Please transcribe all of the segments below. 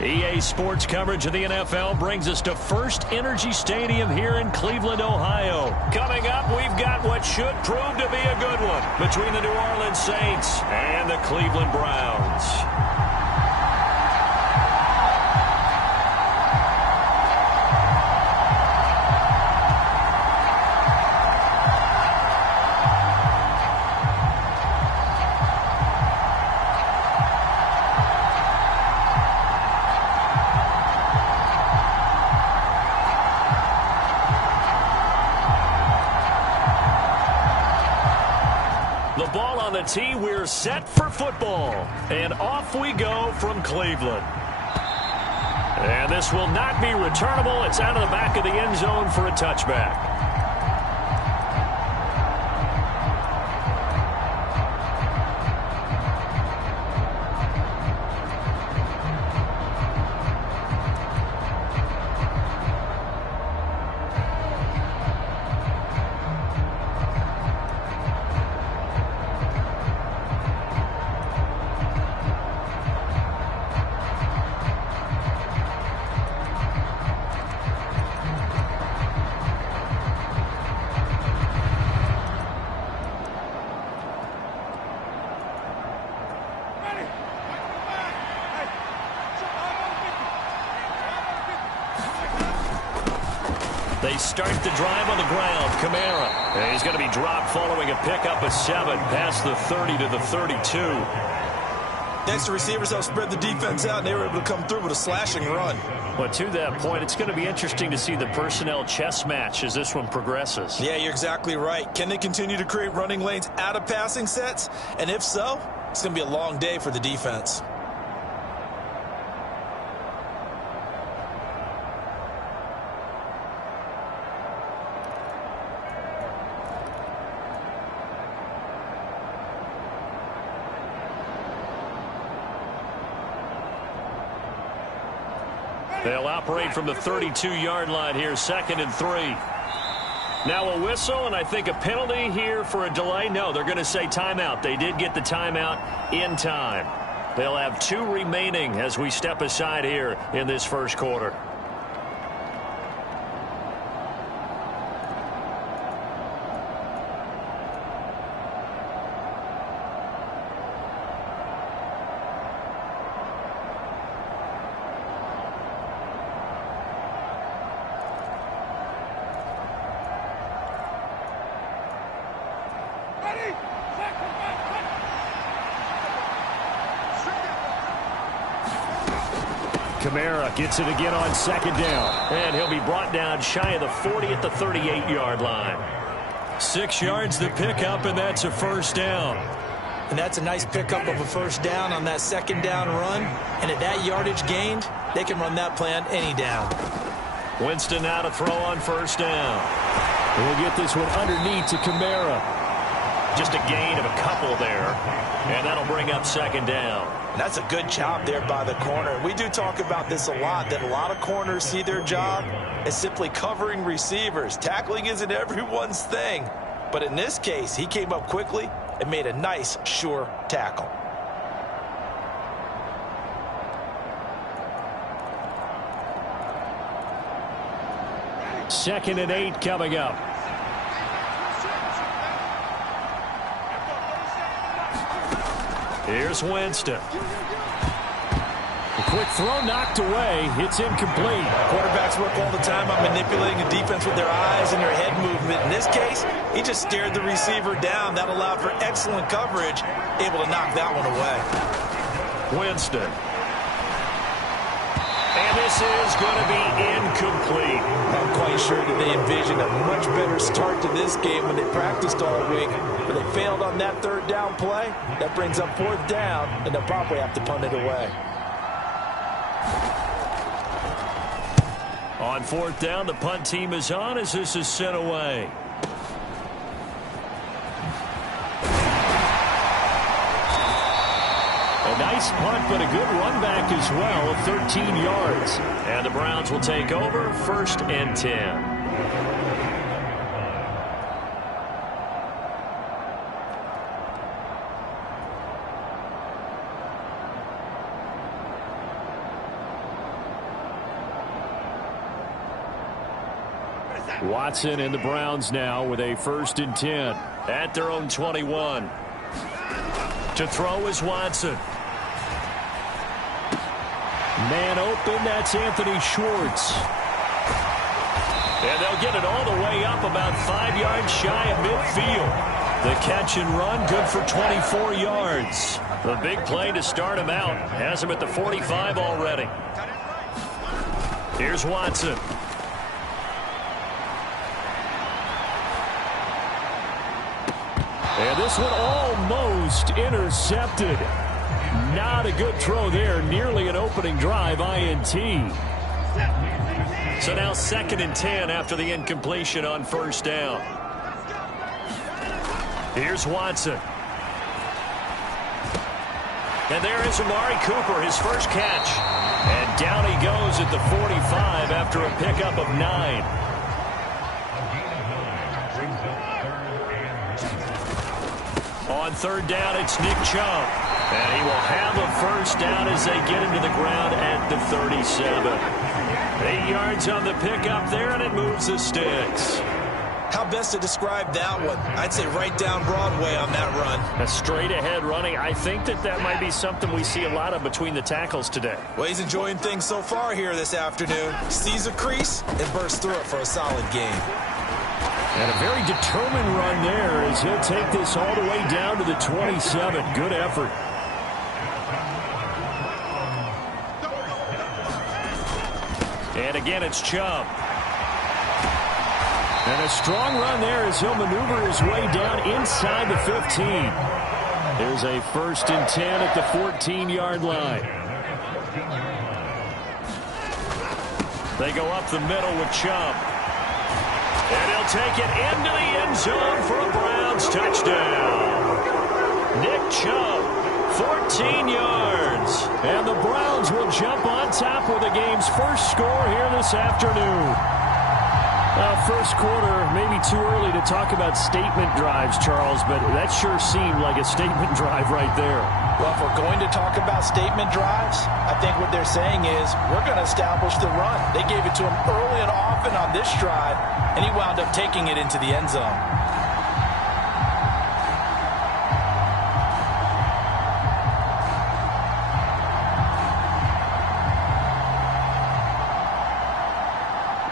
EA Sports coverage of the NFL brings us to First Energy Stadium here in Cleveland, Ohio. Coming up, we've got what should prove to be a good one between the New Orleans Saints and the Cleveland Browns. Tee, we're set for football, and off we go from Cleveland. And this will not be returnable. It's out of the back of the end zone for a touchback. They start the drive on the ground. Kamara. And he's going to be dropped following a pickup of 7 past the 30 to the 32. Thanks to receivers helped spread the defense out, and they were able to come through with a slashing run. Well, to that point, it's going to be interesting to see the personnel chess match as this one progresses. Yeah, you're exactly right. Can they continue to create running lanes out of passing sets? And if so, it's going to be a long day for the defense. They'll operate from the 32-yard line here, 2nd and 3. Now a whistle, and I think a penalty here for a delay. No, they're going to say timeout. They did get the timeout in time. They'll have 2 remaining as we step aside here in this first quarter. Kamara gets it again on 2nd down. And he'll be brought down shy of the 40 at the 38-yard line. 6 yards the pickup, and that's a first down. And that's a nice pickup of a first down on that 2nd down run. And at that yardage gained, they can run that play on any down. Winston now to throw on first down. We'll get this one underneath to Kamara. Just a gain of a couple there. And that'll bring up 2nd down. And that's a good job there by the corner. We do talk about this a lot, that a lot of corners see their job as simply covering receivers. Tackling isn't everyone's thing. But in this case, he came up quickly and made a nice, sure tackle. Second and 8 coming up. Here's Winston. A quick throw knocked away. It's incomplete. Quarterbacks work all the time on manipulating the defense with their eyes and their head movement. In this case, he just stared the receiver down. That allowed for excellent coverage, able to knock that one away. Winston. And this is going to be incomplete. I'm quite sure that they envisioned a much better start to this game when they practiced all week. But they failed on that 3rd down play. That brings up 4th down, and they'll probably have to punt it away. On 4th down, the punt team is on as this is sent away. A nice punt, but a good run back as well, 13 yards. And the Browns will take over, 1st and 10. Watson and the Browns now with a 1st and 10 at their own 21. To throw is Watson. Man open, that's Anthony Schwartz. And they'll get it all the way up about 5 yards shy of midfield. The catch and run, good for 24 yards. The big play to start him out. Has him at the 45 already. Here's Watson. And this one almost intercepted. Not a good throw there. Nearly an opening drive, INT. So now 2nd and 10 after the incompletion on 1st down. Here's Watson. And there is Amari Cooper, his first catch. And down he goes at the 45 after a pickup of 9. On 3rd down, it's Nick Chubb. And he will have a 1st down as they get into the ground at the 37. 8 yards on the pickup there, and it moves the sticks. How best to describe that one? I'd say right down Broadway on that run. A straight-ahead running. I think that might be something we see a lot of between the tackles today. Well, he's enjoying things so far here this afternoon. Sees a crease and bursts through it for a solid game. And a very determined run there as he'll take this all the way down to the 27. Good effort. And again, it's Chubb. And a strong run there as he'll maneuver his way down inside the 15. There's a 1st and 10 at the 14-yard line. They go up the middle with Chubb. And he'll take it into the end zone for a Browns touchdown. Nick Chubb, 14 yards. And the Browns will jump on top with the game's first score here this afternoon. First quarter, maybe too early to talk about statement drives, Charles, but that sure seemed like a statement drive right there. Well, if we're going to talk about statement drives, I think what they're saying is we're going to establish the run. They gave it to him early and often on this drive, and he wound up taking it into the end zone.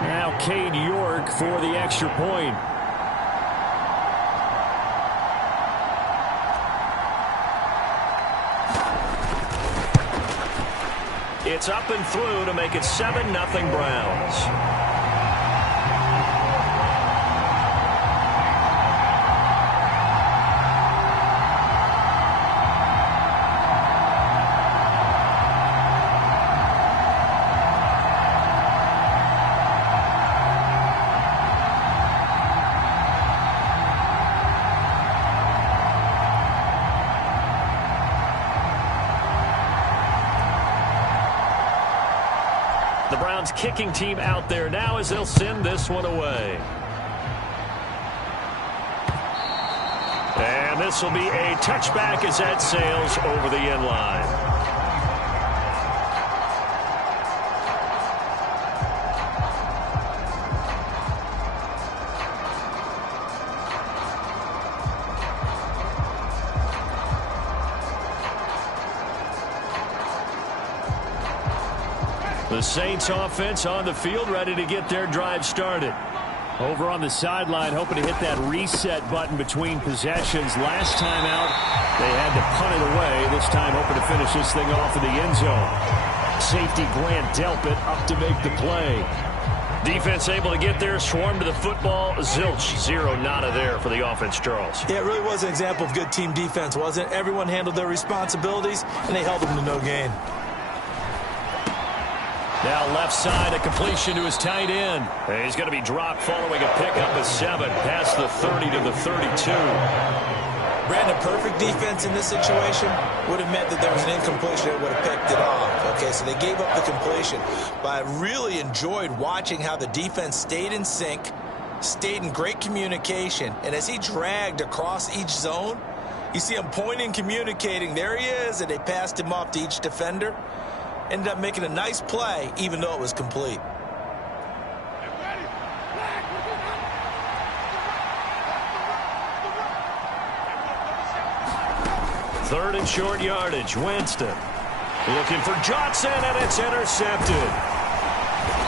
Now Cade York for the extra point. It's up and through to make it 7-0 Browns. The Browns kicking team out there now as they'll send this one away. And this will be a touchback as that sails over the end line. The Saints offense on the field, ready to get their drive started. Over on the sideline, hoping to hit that reset button between possessions. Last time out, they had to punt it away. This time, hoping to finish this thing off in the end zone. Safety Grant Delpit up to make the play. Defense able to get there, swarm to the football. Zilch, 0 nada there for the offense, Charles. Yeah, it really was an example of good team defense, wasn't it? Everyone handled their responsibilities, and they held them to no gain. Now left side, a completion to his tight end. And he's going to be dropped following a pickup of 7 past the 30 to the 32. Brandon, perfect defense in this situation would have meant that there was an incompletion that would have picked it off. Okay, so they gave up the completion. But I really enjoyed watching how the defense stayed in sync, stayed in great communication. And as he dragged across each zone, you see him pointing, communicating. There he is, and they passed him off to each defender. Ended up making a nice play, even though it was complete. Third and short yardage. Winston looking for Johnson, and it's intercepted.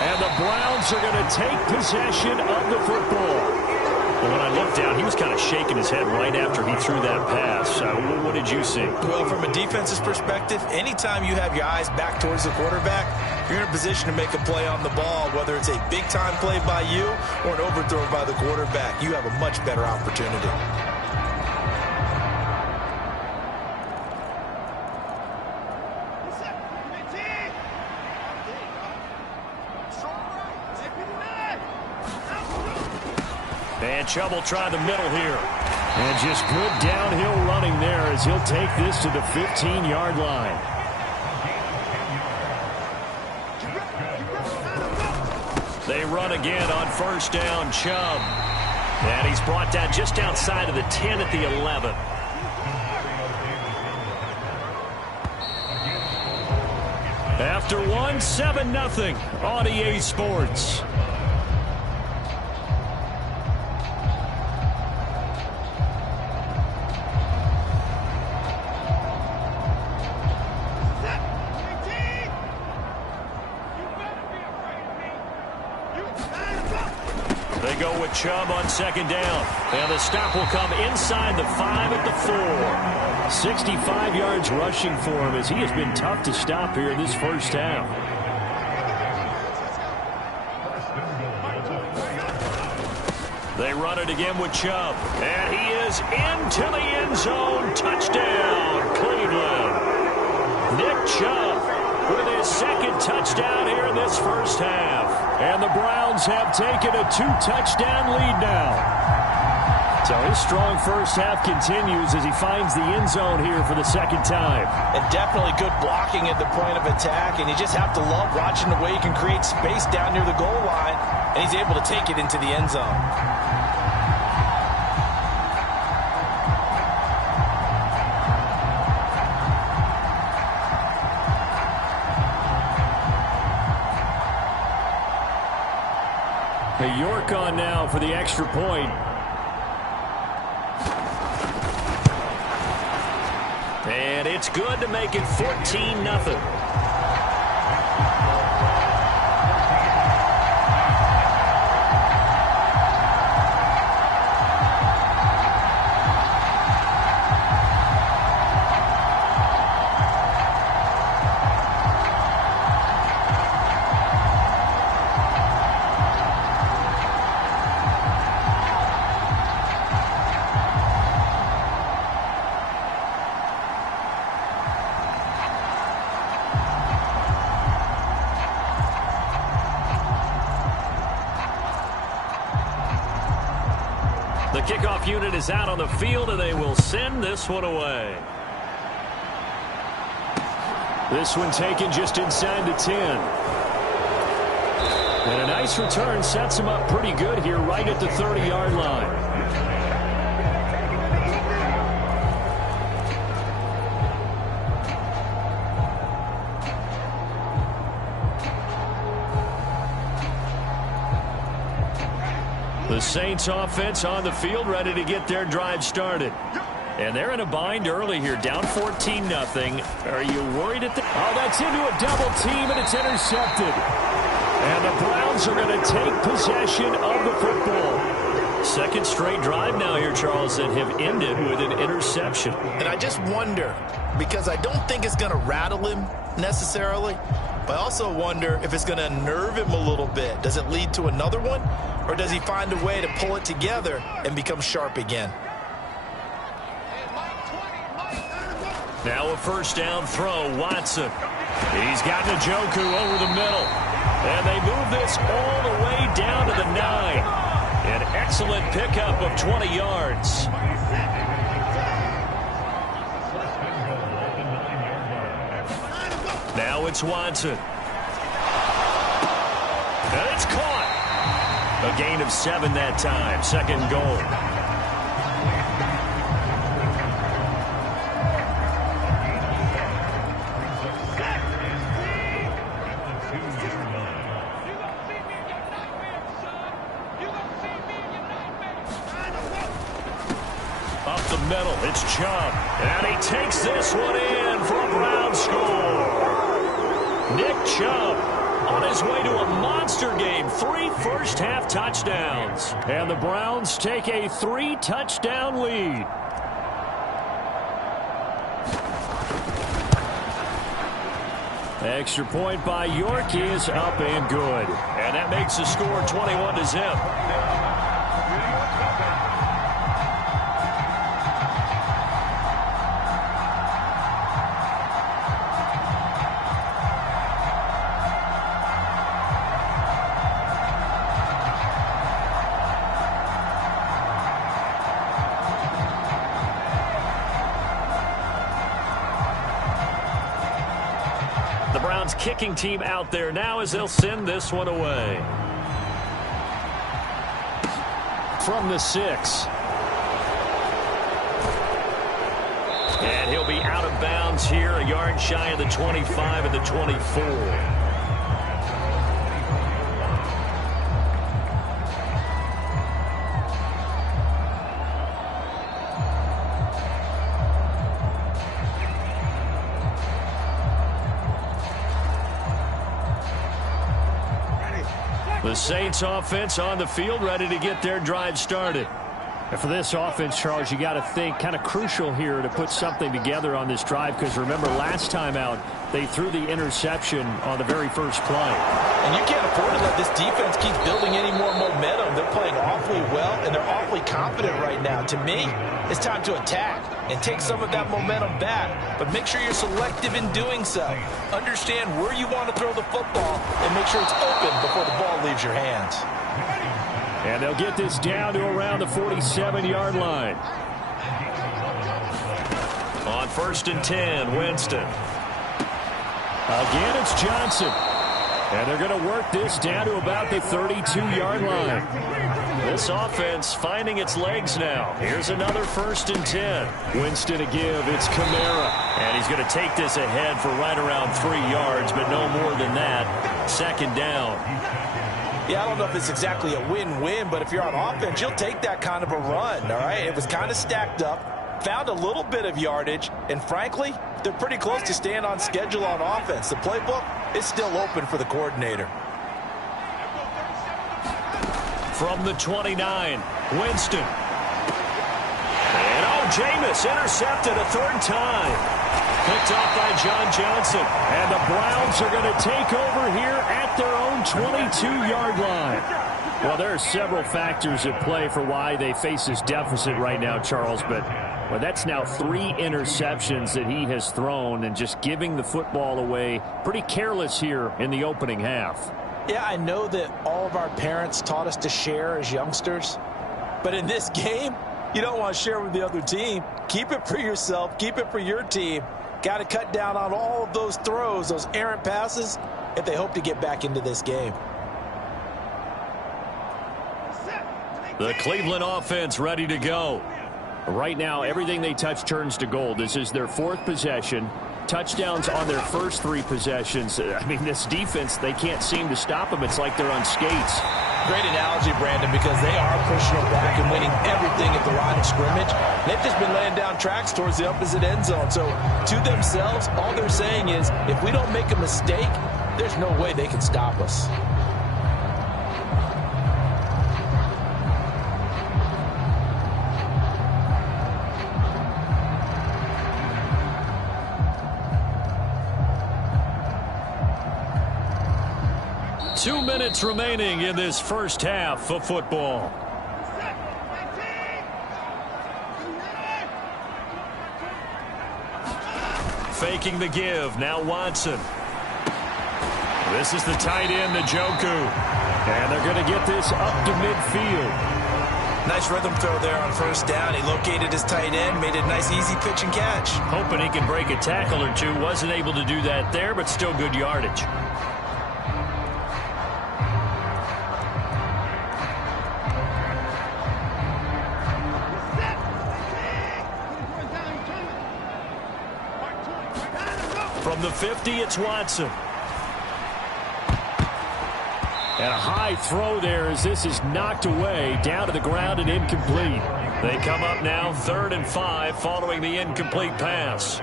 And the Browns are going to take possession of the football. Well, when I looked down, he was kind of shaking his head right after he threw that pass. What did you see? Well, from a defense's perspective, anytime you have your eyes back towards the quarterback, you're in a position to make a play on the ball, whether it's a big-time play by you or an overthrow by the quarterback. You have a much better opportunity. And Chubb will try the middle here. And just good downhill running there as he'll take this to the 15-yard line. They run again on first down. Chubb. And he's brought down just outside of the 10 at the 11. After one, 7-0 on EA Sports. They go with Chubb on second down. And the stop will come inside the 5 at the 4. 65 yards rushing for him as he has been tough to stop here in this first half. They run it again with Chubb. And he is into the end zone. Touchdown, Cleveland. Nick Chubb with his second touchdown here in this first half. And the Browns have taken a 2-touchdown lead now. So his strong first half continues as he finds the end zone here for the second time. And definitely good blocking at the point of attack. And you just have to love watching the way he can create space down near the goal line. And he's able to take it into the end zone. York on now for the extra point. And it's good to make it 14-0. The kickoff unit is out on the field, and they will send this one away. This one taken just inside the 10. And a nice return sets him up pretty good here right at the 30-yard line. The Saints offense on the field ready to get their drive started. And they're in a bind early here, down 14-0. Are you worried at the... Oh, that's into a double team, and it's intercepted. And the Browns are going to take possession of the football. Second straight drive now here, Charles, that have ended with an interception. And I just wonder, because I don't think it's going to rattle him necessarily, but I also wonder if it's going to unnerve him a little bit. Does it lead to another one? Or does he find a way to pull it together and become sharp again? Now a first down throw, Watson. He's got Njoku over the middle. And they move this all the way down to the 9. An excellent pickup of 20 yards. Now it's Watson. And it's caught. A gain of 7 that time. Second goal. Up the middle. It's Chubb. And he takes this one in for a Brown score. Nick Chubb on his way to a monster game. 3 first-half touchdowns. And the Browns take a 3-touchdown lead. Extra point by York is up and good. And that makes the score 21-0. The Browns kicking team out there now as they'll send this one away. From the 6. And he'll be out of bounds here, a yard shy of the 25 and the 24. The Saints offense on the field, ready to get their drive started. And for this offense, Charles, you got to think kind of crucial here to put something together on this drive, because remember last time out they threw the interception on the very first play. And you can't afford to let this defense keep building any more momentum. They're playing awfully well, and they're awfully confident right now. To me, it's time to attack and take some of that momentum back, but make sure you're selective in doing so. Understand where you want to throw the football and make sure it's open before the ball leaves your hands. And they'll get this down to around the 47-yard line. On 1st and 10, Winston. Again, it's Johnson. And they're going to work this down to about the 32-yard line. This offense finding its legs now. Here's another 1st and 10. Winston to give. It's Kamara. And he's going to take this ahead for right around 3 yards, but no more than that. 2nd down. Yeah, I don't know if it's exactly a win-win, but if you're on offense, you'll take that kind of a run, all right? It was kind of stacked up, found a little bit of yardage, and frankly, they're pretty close to staying on schedule on offense. The playbook is still open for the coordinator. From the 29, Winston. And Jameis intercepted a 3rd time. Picked off by John Johnson. And the Browns are going to take over here at their own 22-yard line. Well, there are several factors at play for why they face this deficit right now, Charles, but well, that's now 3 interceptions that he has thrown, and just giving the football away pretty careless here in the opening half. Yeah, I know that all of our parents taught us to share as youngsters, but in this game, you don't want to share with the other team. Keep it for yourself. Keep it for your team. Got to cut down on all of those throws, those errant passes, if they hope to get back into this game. The Cleveland offense ready to go. Right now, everything they touch turns to gold. This is their 4th possession. Touchdowns on their first 3 possessions. I mean, this defense, they can't seem to stop them. It's like they're on skates. Great analogy, Brandon, because they are pushing it back and winning everything at the line of scrimmage. They've just been laying down tracks towards the opposite end zone. So to themselves, all they're saying is, if we don't make a mistake, there's no way they can stop us. Two minutes remaining in this first half of football. Faking the give. Now Watson. This is the tight end, Njoku. And they're going to get this up to midfield. Nice rhythm throw there on 1st down. He located his tight end, made it a nice easy pitch and catch. Hoping he can break a tackle or two. Wasn't able to do that there, but still good yardage. From the 50, it's Watson. And a high throw there as this is knocked away, down to the ground and incomplete. They come up now 3rd and 5 following the incomplete pass.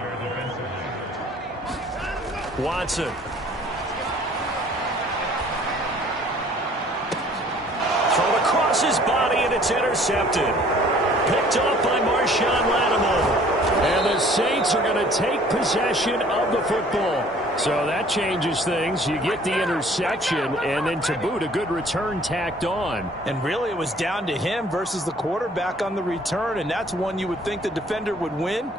Watson. Thrown across his body, and it's intercepted. Picked up by Marshawn Lattimore. And the Saints are going to take possession of the football. So that changes things. You get the interception, and then to boot, a good return tacked on. And really, it was down to him versus the quarterback on the return, and that's one you would think the defender would win.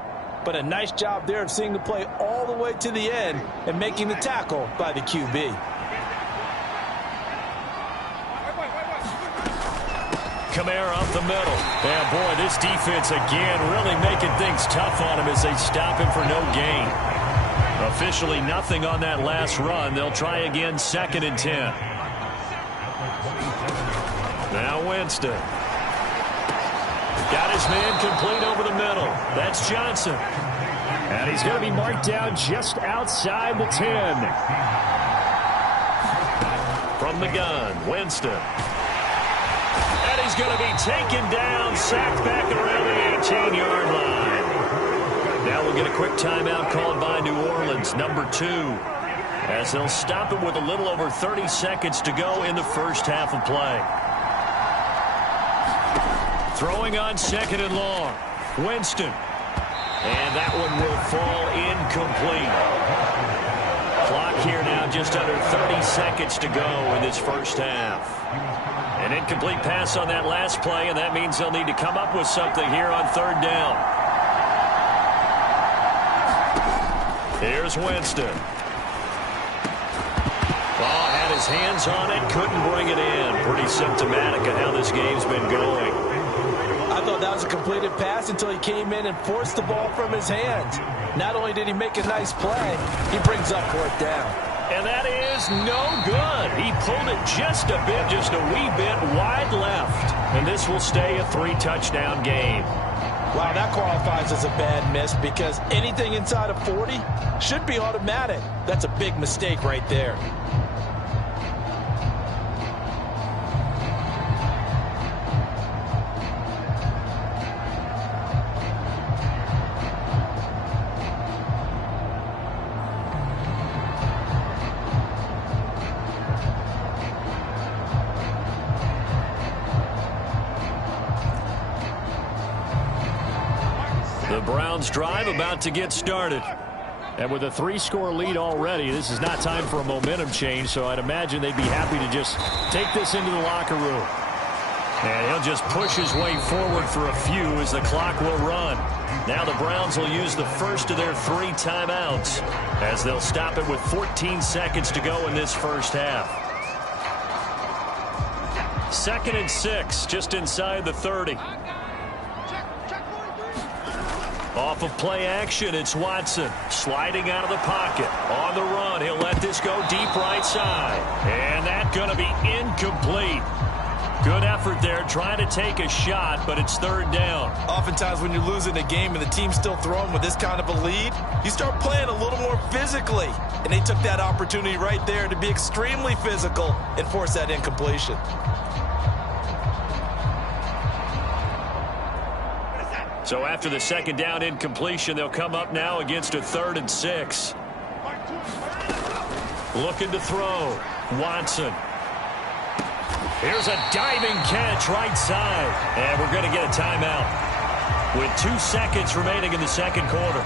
But a nice job there of seeing the play all the way to the end and making the tackle by the QB. Kamara up the middle. And boy, this defense again really making things tough on him as they stop him for no gain. Officially nothing on that last run. They'll try again 2nd and 10. Now Winston. Got his man complete over the middle. That's Johnson. And he's going to be marked down just outside the 10. From the gun, Winston. And he's going to be taken down, sacked back around the 18-yard line. Now we'll get a quick timeout called by New Orleans, number 2, as they'll stop it with a little over 30 seconds to go in the first half of play. Throwing on 2nd and long. Winston. And that one will fall incomplete. Clock here now just under 30 seconds to go in this first half. An incomplete pass on that last play, and that means they'll need to come up with something here on 3rd down. Here's Winston. Ball had his hands on it, couldn't bring it in. Pretty symptomatic of how this game's been going. I thought that was a completed pass until he came in and forced the ball from his hands. Not only did he make a nice play, he brings up 4th down. And that is no good. He pulled it just a bit, just a wee bit wide left. And this will stay a 3-touchdown game. Wow, that qualifies as a bad miss because anything inside of 40 should be automatic. That's a big mistake right there. The Browns drive about to get started. And with a 3-score lead already, this is not time for a momentum change, so I'd imagine they'd be happy to just take this into the locker room. And he'll just push his way forward for a few as the clock will run. Now the Browns will use the first of their 3 timeouts as they'll stop it with 14 seconds to go in this first half. 2nd and 6, just inside the 30. Off of play action, it's Watson sliding out of the pocket. On the run, he'll let this go deep right side. And that's going to be incomplete. Good effort there trying to take a shot, but it's 3rd down. Oftentimes when you're losing a game and the team's still throwing with this kind of a lead, you start playing a little more physically. And they took that opportunity right there to be extremely physical and force that incompletion. So after the 2nd down incompletion, they'll come up now against a 3rd and 6. Looking to throw. Watson. Here's a diving catch right side. And we're going to get a timeout with 2 seconds remaining in the 2nd quarter.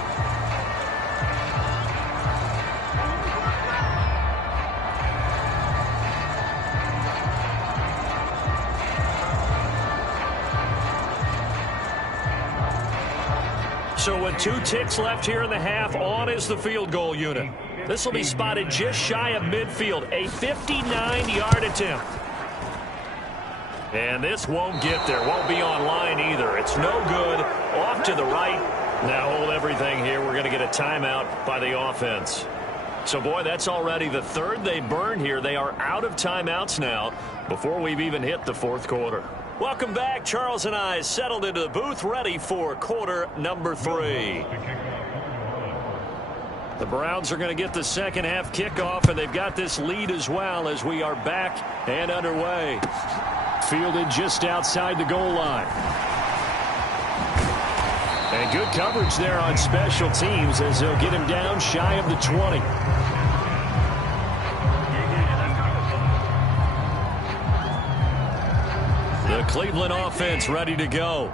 So with 2 ticks left here in the half, on is the field goal unit. This will be spotted just shy of midfield, a 59-yard attempt. And this won't get there, won't be on line either. It's no good, off to the right. Now hold everything here. We're going to get a timeout by the offense. So, boy, that's already the 3rd they burned here. They are out of timeouts now before we've even hit the 4th quarter. Welcome back. Charles and I settled into the booth, ready for quarter number 3. The Browns are going to get the 2nd half kickoff, and they've got this lead as well as we are back and underway. Fielded just outside the goal line. And good coverage there on special teams as they'll get him down shy of the 20. The Cleveland offense ready to go.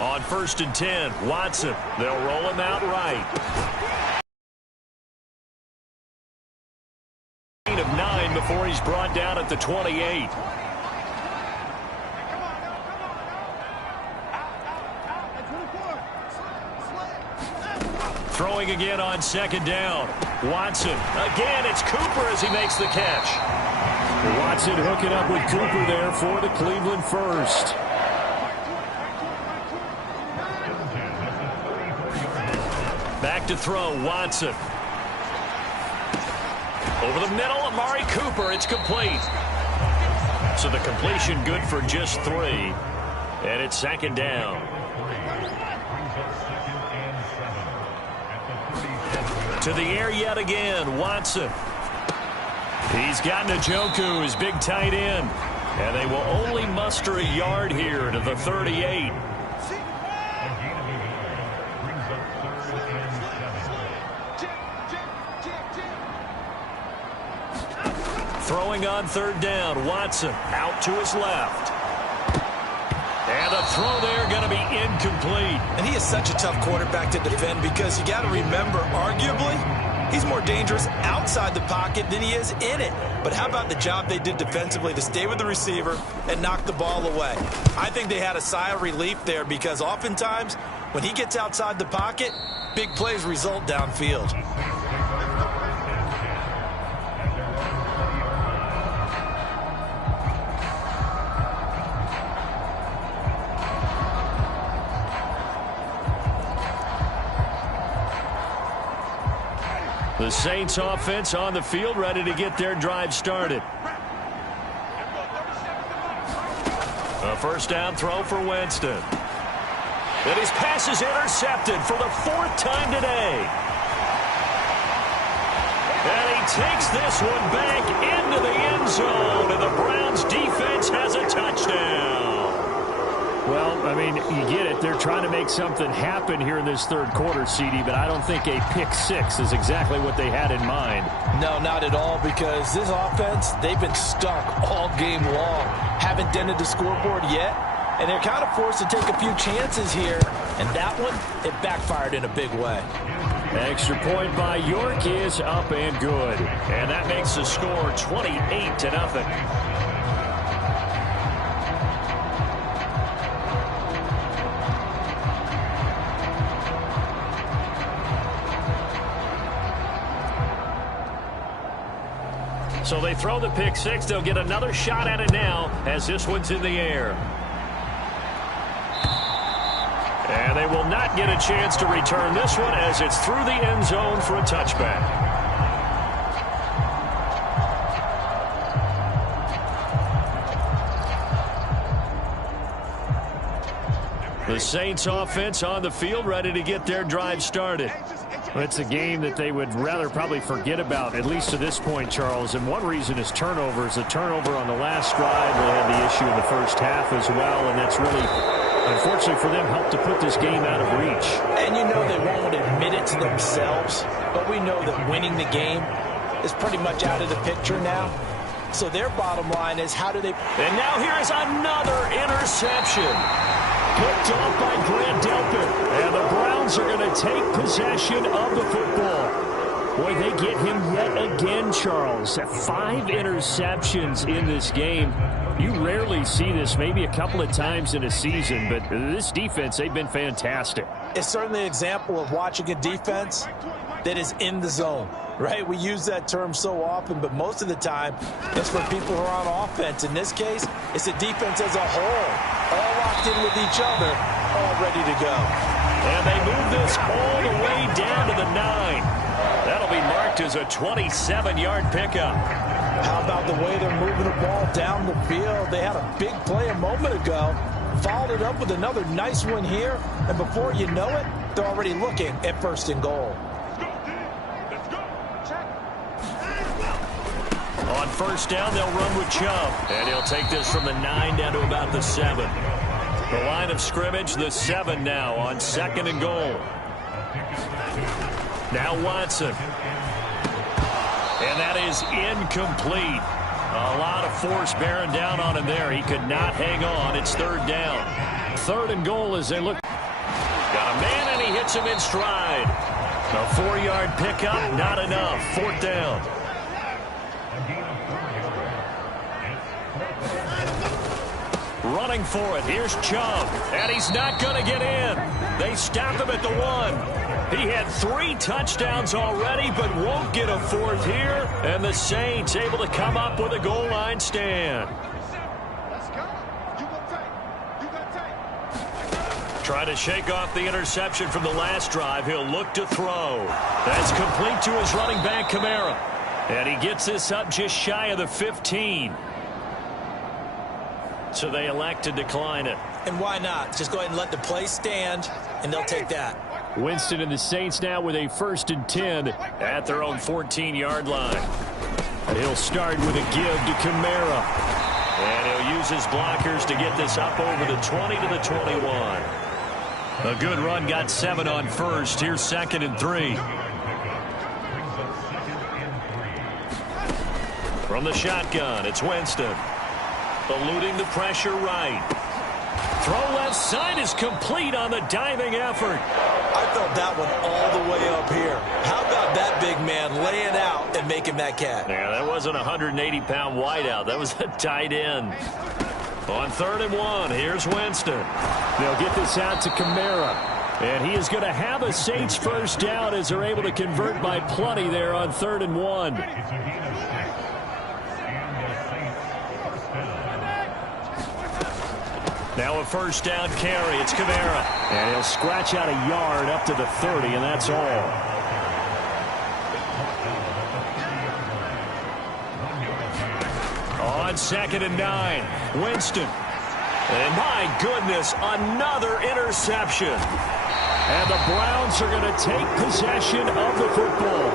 On 1st and 10, Watson. They'll roll him out right. Of 9 before he's brought down at the 28. Throwing again on 2nd down. Watson. Again, it's Cooper as he makes the catch. Watson hooking up with Cooper there for the Cleveland first. Back to throw, Watson. Over the middle, Amari Cooper. It's complete. So the completion good for just 3. And it's 2nd down. To the air yet again, Watson. He's got Njoku, his big tight end. And they will only muster a yard here to the 38. Throwing on 3rd down, Watson out to his left. And a throw there going to be incomplete. And he is such a tough quarterback to defend because you got to remember, arguably, he's more dangerous outside the pocket than he is in it. But how about the job they did defensively to stay with the receiver and knock the ball away? I think they had a sigh of relief there because oftentimes when he gets outside the pocket, big plays result downfield. The Saints offense on the field ready to get their drive started. A 1st down throw for Winston. And his pass is intercepted for the 4th time today. And he takes this one back into the end zone, and the Browns defense has a touchdown. Well, I mean, you get it. They're trying to make something happen here in this 3rd quarter, CD, but I don't think a pick 6 is exactly what they had in mind. No, not at all, because this offense, they've been stuck all game long. Haven't dented the scoreboard yet, and they're kind of forced to take a few chances here. And that one, it backfired in a big way. Extra point by York is up and good. And that makes the score 28-0. So they throw the pick 6. They'll get another shot at it now as this one's in the air. And they will not get a chance to return this one as it's through the end zone for a touchback. The Saints offense on the field ready to get their drive started. Well, it's a game that they would rather probably forget about, at least to this point, Charles. And one reason is turnovers. The turnover on the last drive, they had the issue in the first half as well, and that's really, unfortunately for them, helped to put this game out of reach. And you know they won't admit it to themselves, but we know that winning the game is pretty much out of the picture now. So their bottom line is how do they... And now here is another interception. Picked off by Grant Delpit. And the Browns are going to take possession of the football. Boy, they get him yet again, Charles. 5 interceptions in this game. You rarely see this, maybe a couple of times in a season, but this defense, they've been fantastic. It's certainly an example of watching a defense that is in the zone, right? We use that term so often, but most of the time, it's for people who are on offense. In this case, it's a defense as a whole, all locked in with each other, all ready to go. And they move this all the way down to the 9. That'll be marked as a 27-yard pickup. How about the way they're moving the ball down the field? They had a big play a moment ago, followed it up with another nice one here, and before you know it, they're already looking at 1st and goal. On 1st down, they'll run with Chubb, and he'll take this from the 9 down to about the 7. The line of scrimmage, the 7 now on 2nd and goal. Now Watson. And that is incomplete. A lot of force bearing down on him there. He could not hang on. It's 3rd down. 3rd and goal as they look. Got a man, and he hits him in stride. A 4-yard pickup, not enough. 4th down. Running for it. Here's Chubb. And he's not going to get in. They stop him at the 1. He had 3 touchdowns already, but won't get a 4th here. And the Saints able to come up with a goal line stand. Try to shake off the interception from the last drive. He'll look to throw. That's complete to his running back, Kamara. And he gets this up just shy of the 15. So they elect to decline it. And why not? Just go ahead and let the play stand, and they'll take that. Winston and the Saints now with a 1st and 10 at their own 14-yard line. And he'll start with a give to Kamara. And he'll use his blockers to get this up over the 20 to the 21. A good run, got 7 on 1st. Here's 2nd and 3. From the shotgun, it's Winston. Eluding the pressure right. Throw left side is complete on the diving effort. I felt that one all the way up here. How about that big man laying out and making that catch? Yeah, that wasn't a 180-pound wideout. That was a tight end. On 3rd and 1, here's Winston. They'll get this out to Kamara. And he is going to have a Saints 1st down as they're able to convert by plenty there on 3rd and 1. Now a 1st down carry. It's Kamara. And he'll scratch out a yard up to the 30, and that's all. On 2nd and 9, Winston. And my goodness, another interception. And the Browns are going to take possession of the football.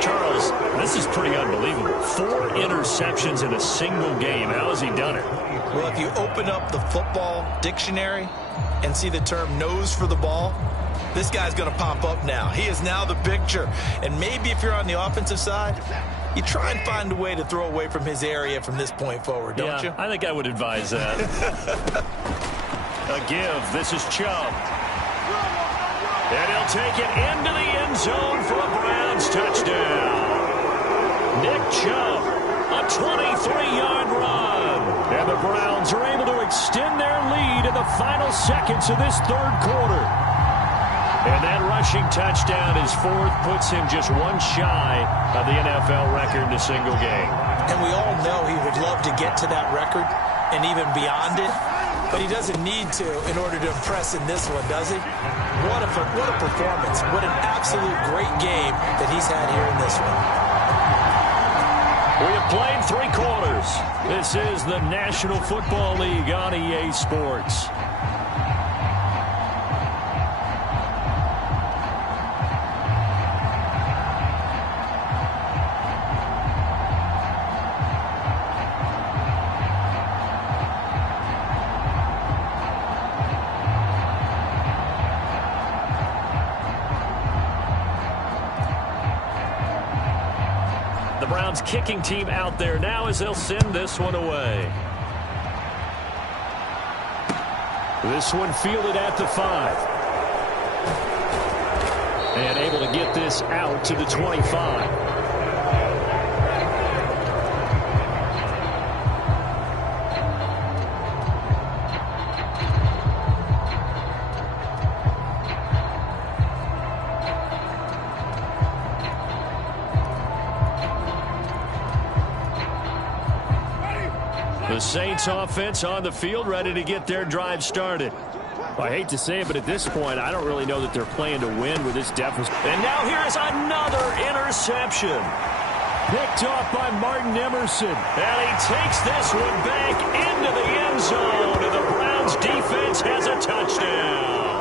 Charles, this is pretty unbelievable. 4 interceptions in a single game. How has he done it? Well, if you open up the football dictionary and see the term nose for the ball, this guy's going to pop up now. He is now the picture. And maybe if you're on the offensive side, you try and find a way to throw away from his area from this point forward, don't you? I think I would advise that. A give. This is Chubb. And he'll take it into the end zone for a Browns touchdown. Nick Chubb, a 23-yard run. And the Browns are able to extend their lead in the final seconds of this 3rd quarter. And that rushing touchdown, his 4th, puts him just 1 shy of the NFL record in a single game. And we all know he would love to get to that record and even beyond it. But he doesn't need to in order to impress in this one, does he? What a performance. What an absolute great game that he's had here in this one. We have played 3 quarters. This is the National Football League on EA Sports. The Browns kicking team out there now as they'll send this one away. This one fielded at the 5. And able to get this out to the 25. The Saints offense on the field, ready to get their drive started. I hate to say it, but at this point, I don't really know that they're playing to win with this deficit. And now here's another interception. Picked off by Martin Emerson. And he takes this one back into the end zone. And the Browns defense has a touchdown.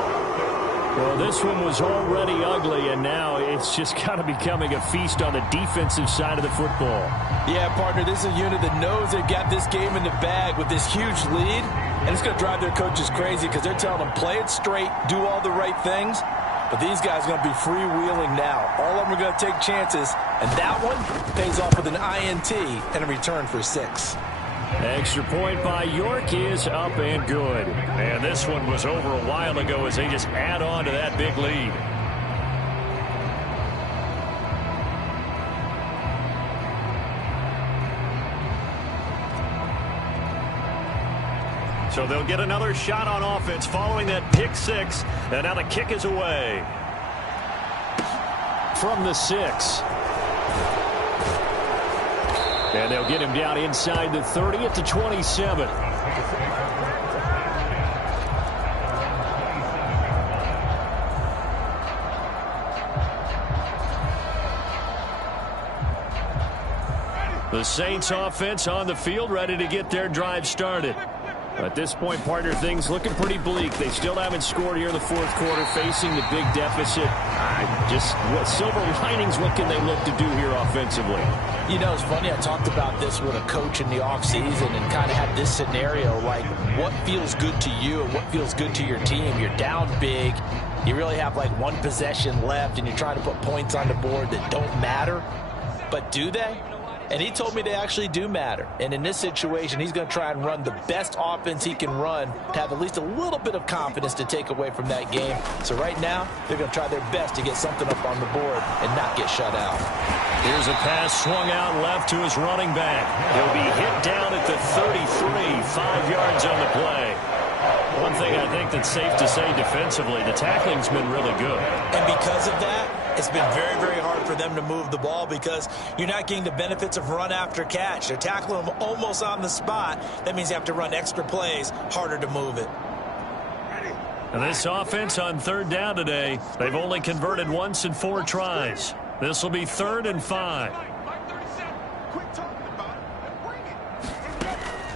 Well, this one was already ugly, and now it's just kind of becoming a feast on the defensive side of the football. Yeah, partner, this is a unit that knows they've got this game in the bag with this huge lead, and it's going to drive their coaches crazy because they're telling them play it straight, do all the right things. But these guys are going to be freewheeling now. All of them are going to take chances, and that one pays off with an INT and a return for 6. Extra point by York is up and good. And this one was over a while ago as they just add on to that big lead. So they'll get another shot on offense following that pick 6. And now the kick is away. From the 6. And they'll get him down inside the 30 at the 27. The Saints offense on the field, ready to get their drive started. At this point, partner, things looking pretty bleak. They still haven't scored here in the fourth quarter, facing the big deficit. Just what silver linings, what can they look to do here offensively? You know, it's funny, I talked about this with a coach in the offseason and kind of had this scenario, like what feels good to you and what feels good to your team. You're down big. You really have like one possession left, and you're trying to put points on the board that don't matter. But do they? And he told me they actually do matter. And in this situation, he's going to try and run the best offense he can run to have at least a little bit of confidence to take away from that game. So right now, they're going to try their best to get something up on the board and not get shut out. Here's a pass swung out left to his running back. He'll be hit down at the 33, 5 yards on the play. One thing I think that's safe to say defensively, the tackling's been really good. And because of that, it's been very, very hard for them to move the ball because you're not getting the benefits of run after catch. They're tackling them almost on the spot. That means you have to run extra plays, harder to move it. And this offense on third down today, they've only converted once in 4 tries. This will be 3rd and 5.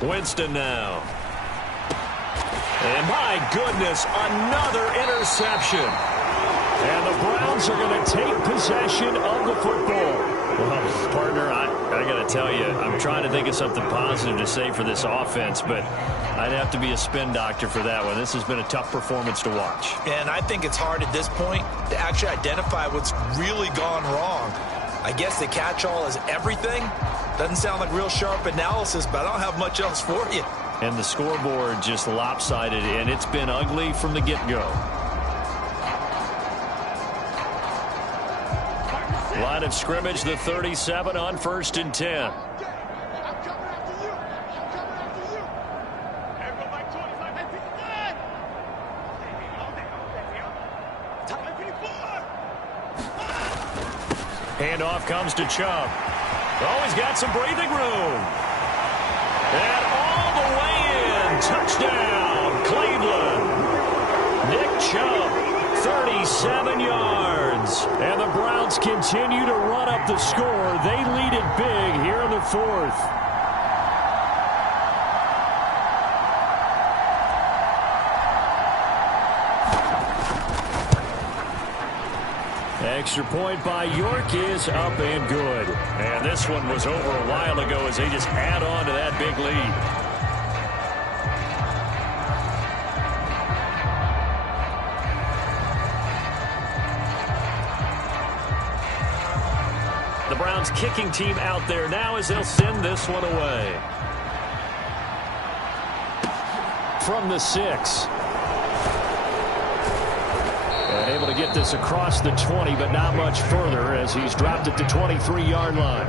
Winston now. And my goodness, another interception. And the Browns are going to take possession of the football. Well, partner, I got to tell you, I'm trying to think of something positive to say for this offense, but I'd have to be a spin doctor for that one. This has been a tough performance to watch. And I think it's hard at this point to actually identify what's really gone wrong. I guess the catch-all is everything. Doesn't sound like real sharp analysis, but I don't have much else for you. And the scoreboard just lopsided, and it's been ugly from the get-go. Line of scrimmage, the 37 on 1st and 10. Handoff comes to Chubb. Oh, he's got some breathing room. And all the way in. Touchdown, Cleveland. Nick Chubb, 37 yards. And the Browns continue to run up the score. They lead it big here in the 4th. Extra point by York is up and good. And this one was over a while ago as they just add on to that big lead. The Browns kicking team out there now as they'll send this one away. From the 6. And able to get this across the 20, but not much further as he's dropped at the 23-yard line.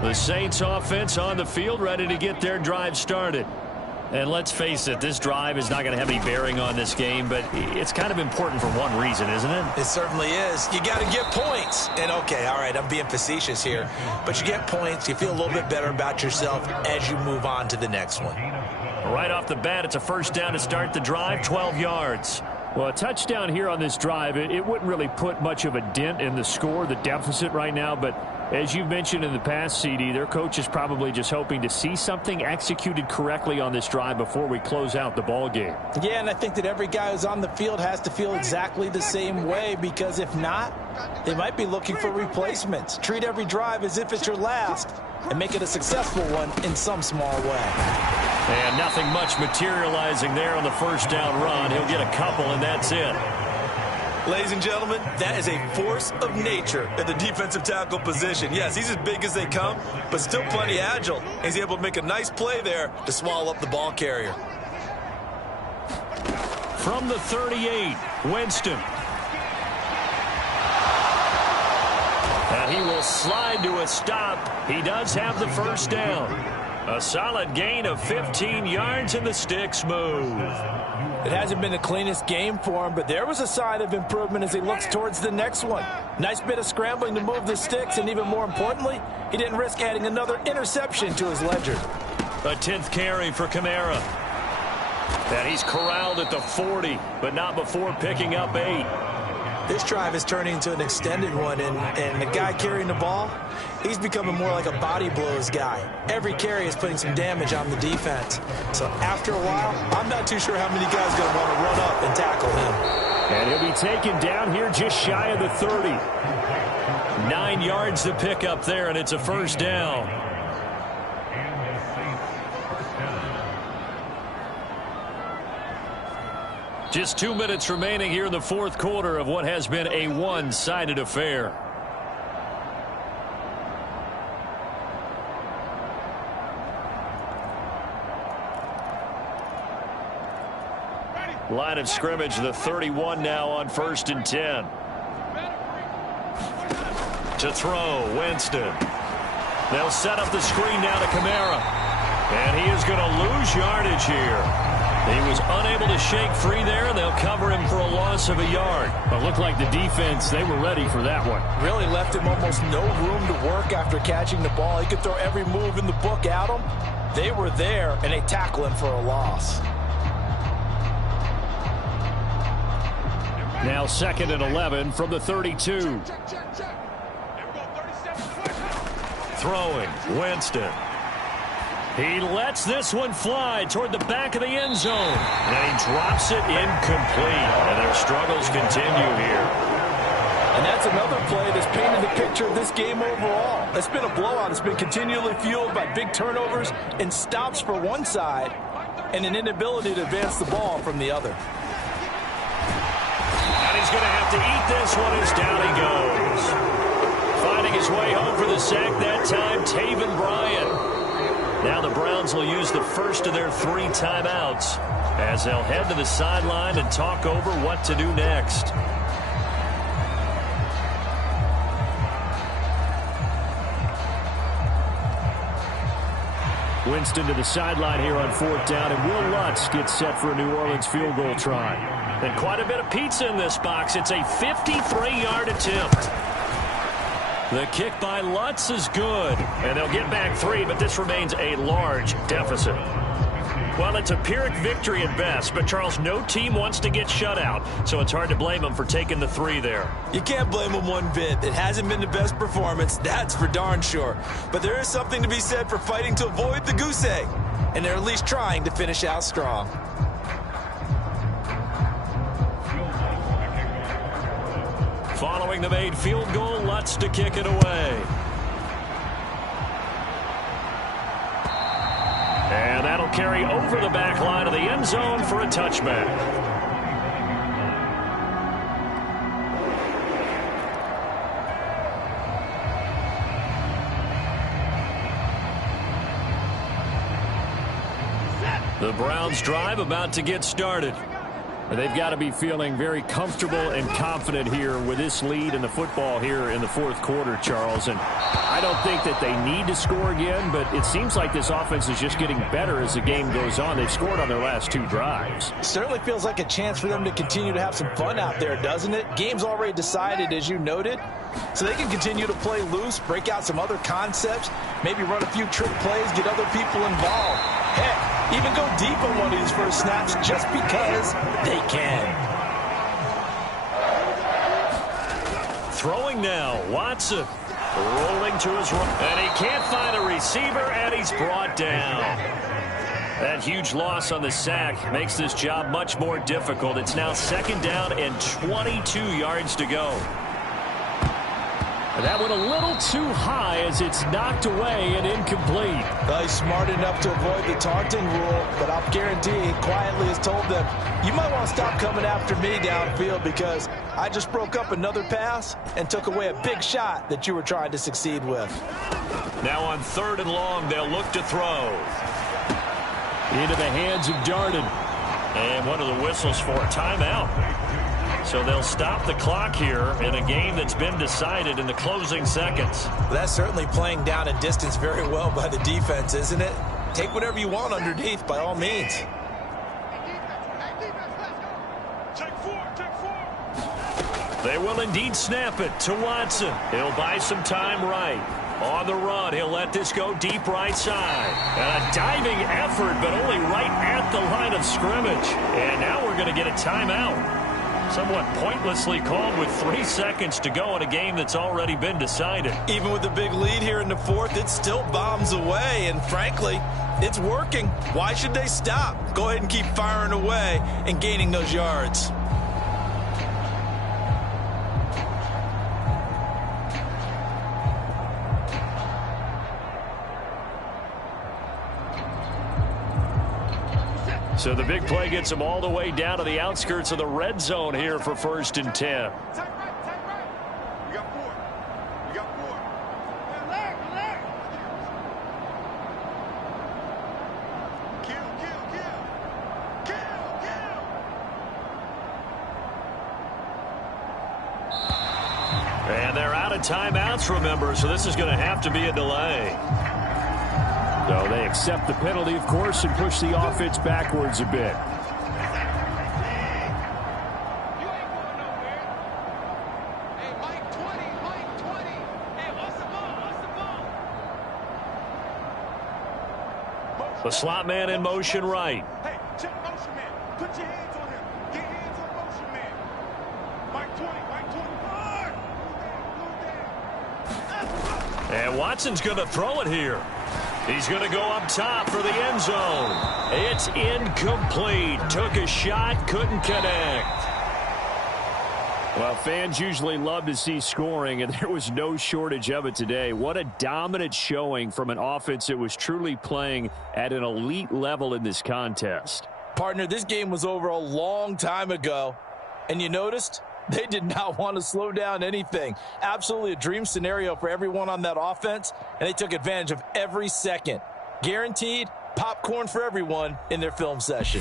The Saints offense on the field, ready to get their drive started. And let's face it, this drive is not going to have any bearing on this game, but it's kind of important for one reason, isn't it? It certainly is. You got to get points. And, okay, all right, I'm being facetious here. But you get points, you feel a little bit better about yourself as you move on to the next one. Right off the bat, it's a first down to start the drive, 12 yards. Well, a touchdown here on this drive, it wouldn't really put much of a dent in the score, the deficit right now. But as you've mentioned in the past, CD, their coach is probably just hoping to see something executed correctly on this drive before we close out the ball game. Yeah, and I think that every guy who's on the field has to feel exactly the same way, because if not, they might be looking for replacements. Treat every drive as if it's your last and make it a successful one in some small way. And nothing much materializing there on the first down run. He'll get a couple, and that's it. Ladies and gentlemen, that is a force of nature at the defensive tackle position. Yes, he's as big as they come, but still plenty agile. He's able to make a nice play there to swallow up the ball carrier. From the 38, Winston. And he will slide to a stop. He does have the first down. A solid gain of 15 yards, and the sticks move. It hasn't been the cleanest game for him, but there was a sign of improvement as he looks towards the next one. Nice bit of scrambling to move the sticks, and even more importantly, he didn't risk adding another interception to his ledger. A 10th carry for Kamara. And he's corralled at the 40, but not before picking up 8. This drive is turning into an extended one, and the guy carrying the ball, he's becoming more like a body blows guy. Every carry is putting some damage on the defense. So after a while, I'm not too sure how many guys are going to want to run up and tackle him. And he'll be taken down here just shy of the 30. 9 yards to pick up there, and it's a first down. Just 2 minutes remaining here in the fourth quarter of what has been a one-sided affair. Line of scrimmage, the 31 now on 1st and 10. To throw, Winston. They'll set up the screen now to Kamara. And he is going to lose yardage here. He was unable to shake free there, and they'll cover him for a loss of a yard. But looked like the defense, they were ready for that one. Really left him almost no room to work after catching the ball. He could throw every move in the book at him. They were there, and they tackle him for a loss. Now 2nd and 11 from the 32. Throwing, Winston. He lets this one fly toward the back of the end zone. And he drops it incomplete. And their struggles continue here. And that's another play that's painted the picture of this game overall. It's been a blowout. It's been continually fueled by big turnovers and stops for one side and an inability to advance the ball from the other. And he's going to have to eat this one as down he goes. Finding his way home for the sack that time, Taven Bryan. Now the Browns will use the first of their 3 timeouts as they'll head to the sideline and talk over what to do next. Winston to the sideline here on 4th down, and Will Lutz gets set for a New Orleans field goal try. And quite a bit of pizza in this box. It's a 53-yard attempt. The kick by Lutz is good, and they'll get back 3, but this remains a large deficit. Well, it's a Pyrrhic victory at best, but Charles, no team wants to get shut out, so it's hard to blame them for taking the 3 there. You can't blame them one bit. It hasn't been the best performance, that's for darn sure. But there is something to be said for fighting to avoid the goose egg, and they're at least trying to finish out strong. Following the made field goal, Lutz to kick it away. And that'll carry over the back line of the end zone for a touchback. The Browns drive about to get started. They've got to be feeling very comfortable and confident here with this lead in the football here in the fourth quarter, Charles. And I don't think that they need to score again, but it seems like this offense is just getting better as the game goes on. They've scored on their last 2 drives. Certainly feels like a chance for them to continue to have some fun out there, doesn't it? Game's already decided, as you noted, so they can continue to play loose, break out some other concepts, maybe run a few trick plays, get other people involved. Heck, even go deep on one of these first snaps just because they can. Throwing now, Watson. Rolling to his right. And he can't find a receiver, and he's brought down. That huge loss on the sack makes this job much more difficult. It's now 2nd down and 22 yards to go. And that went a little too high as it's knocked away and incomplete. Well, he's smart enough to avoid the taunting rule, but I'll guarantee he quietly has told them, you might want to stop coming after me downfield because I just broke up another pass and took away a big shot that you were trying to succeed with. Now on 3rd and long, they'll look to throw. Into the hands of Darden. And one of the whistles for a timeout. So they'll stop the clock here in a game that's been decided in the closing seconds. That's certainly playing down and distance very well by the defense, isn't it? Take whatever you want underneath by all means. They will indeed snap it to Watson. He'll buy some time right. On the run, he'll let this go deep right side. And a diving effort, but only right at the line of scrimmage. And now we're going to get a timeout. Somewhat pointlessly called with 3 seconds to go in a game that's already been decided. Even with the big lead here in the 4th, it still bombs away. And frankly, it's working. Why should they stop? Go ahead and keep firing away and gaining those yards. So the big play gets them all the way down to the outskirts of the red zone here for 1st and 10. And they're out of timeouts, remember, so this is going to have to be a delay. So they accept the penalty, of course, and push the offense backwards a bit. The slot man in motion right. Hey, check motion man. Put your hands on him. Get hands on motion man. Mike 20, Mike 20. And Watson's going to throw it here. He's going to go up top for the end zone. It's incomplete. Took a shot, couldn't connect. Well, fans usually love to see scoring, and there was no shortage of it today. What a dominant showing from an offense that was truly playing at an elite level in this contest. Partner, this game was over a long time ago, and you noticed they did not want to slow down anything. Absolutely a dream scenario for everyone on that offense, and they took advantage of every second. Guaranteed popcorn for everyone in their film session.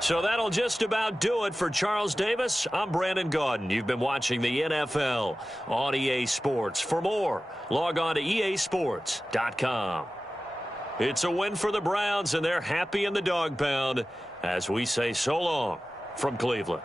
So that'll just about do it for Charles Davis. I'm Brandon Gaudin. You've been watching the NFL on EA Sports. For more, log on to easports.com. It's a win for the Browns, and they're happy in the dog pound as we say so long from Cleveland.